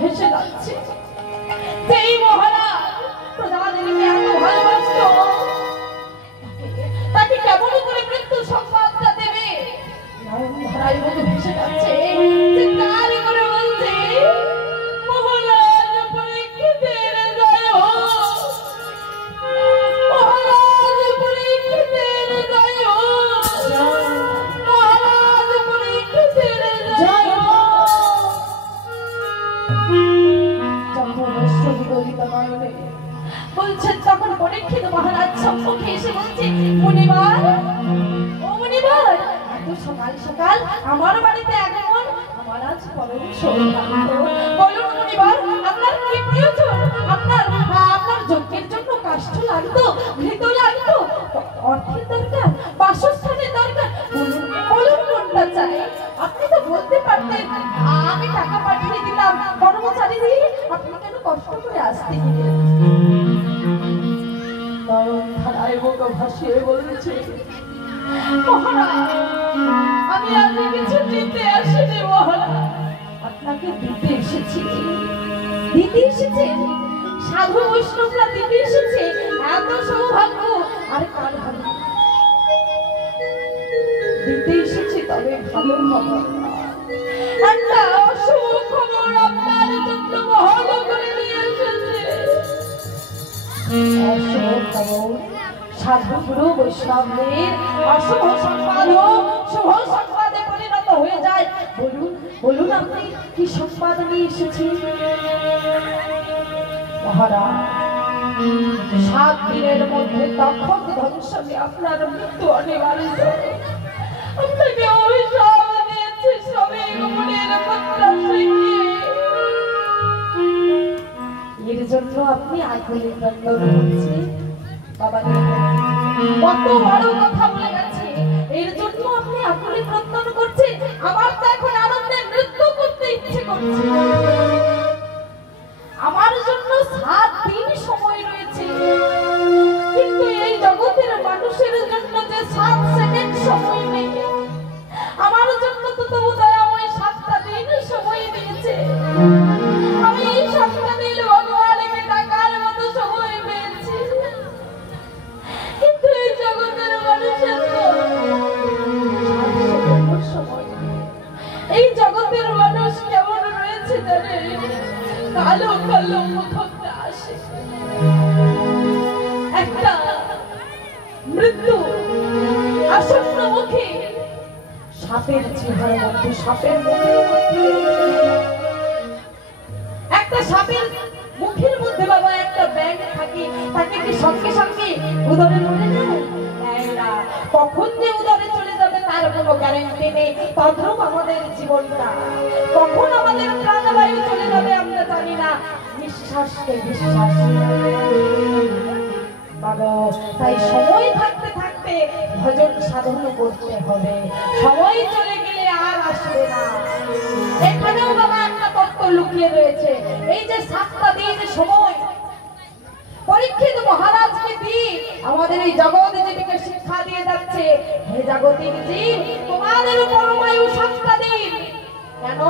ভেসে যাচ্ছে। সেই মহারাজ প্রজাদেরকে এত ভালোবাসত, তাকে কেমন করে মৃত্যু সংবাদটা দেবে? নয়নধারার মতো ভেসে যাচ্ছে, চিৎকার করে বলছে, মহারাজ পরীক্ষিতের জয় হোক, মহারাজ পরীক্ষিতের জয় হোক, মহারাজ পরীক্ষিতের জয় হোক। বলছেন তখন পরীক্ষিত মহারাজ সম্মুখে এসে বলছে, মুনিবার, ও মুনিবার, এত সকাল সকাল আমার বাড়িতে আগমন, আমার আজ পরম সৌভাগ্য। বলুন মুনিবার, আপনার কি প্রয়োজন? আপনার যজ্ঞের জন্য কাষ্ঠ লাগতো, ঘৃত লাগতো, অর্থের দরকার, বাসস্থানের দরকার, বলুন বলুন কোনটা চাই? আপনি তো বলতে পারতেন, আমি টাকা পাঠিয়ে দিলাম, কর্মচারী দিয়ে আপনি কেন কষ্ট করে আসতে গেলেন? নয়নধারায় মুখ ভাসিয়ে বলছে, মহারাজ, আমি আজ কিছু দিতে আসিনি মহারাজ, আপনাকে দিতে এসেছি। দিতে এসেছেন? সাধু বৈষ্ণবরা দিতে এসেছে, এত সৌভাগ্য আর কার ভালো? দিতে এসেছি, তবে ভালো খবর, একটা অশুভ খবর আপনার জন্য বহন করে নিয়ে এসেছে। অশুভ খবর? সাধু গুরু বৈষ্ণবদের অশুভ সংবাদ শুভ সংবাদে পরিণত হয়ে যায়। বলুন বলুন, আপনি কি সংবাদ নিয়ে এসেছেন? মহারাজ, 7 দিনের মধ্যে তখন ধ্বংসকে আপনার মৃত্যু অনিবার্য। আপনাকে অভিশাপ দিয়েছে সবে গোপনের পুত্রা সঙ্গে। এর জন্য আপনি আকুলি ক্রন্দন করছেন? বাবা কত বড় কথা বলে গেছে, এর জন্য আপনি আকুলি ক্রন্দন করছেন? আমার তো এখন আনন্দে নৃত্য করতে ইচ্ছে করছে। আমার জন্য 7 দিন সময় রয়েছে, কিন্তু এই জগতের মানুষের জন্য যে 7 সেকেন্ড সময় নেই, আমার জন্য তো তবু দয়াময় 7টা দিন সময় দিয়েছে। আমি এই 7টা দিন ভগবানকে ডাকার মতো সময় পেয়েছি, কিন্তু এই জগতের মানুষের তো সময় নেই। এই জগতের মানুষ কেমন রয়েছে জানেন? কালো কালো মুখটা আসে, একটা মৃত্যু আসন্ন মুখে, সাপের চেহারা মধ্যে, সাপের মুখের মধ্যে, একটা সাপের মুখের মধ্যে বাবা একটা ব্যাঙ থাকে, তাকে কি সঙ্গে সঙ্গে উদরে মরে যায়? কখন যে উদরে চলে যাবে তার কোনো গ্যারান্টি নেই। তদ্রূপ আমাদের জীবনটা, কখন আমাদের প্রাণবায়ু চলে যাবে আমরা জানি না। নিঃশ্বাসকে বিশ্বাস বাবা, তাই সময় থাকতে থাকতে ভজন সাধন করতে হবে। সময় চলে গেলে আর আসবে না। এখানেও বাবা একটা তত্ত্ব লুকিয়ে রয়েছে। এই যে 7টা দিন সময় পরীক্ষিত মহারাজকে দিয়ে আমাদের এই জগৎ জীবকে শিক্ষা দিয়ে যাচ্ছে, হে জাগতিক জীব, তোমাদের পরমায়ু 7টা দিন। কেন?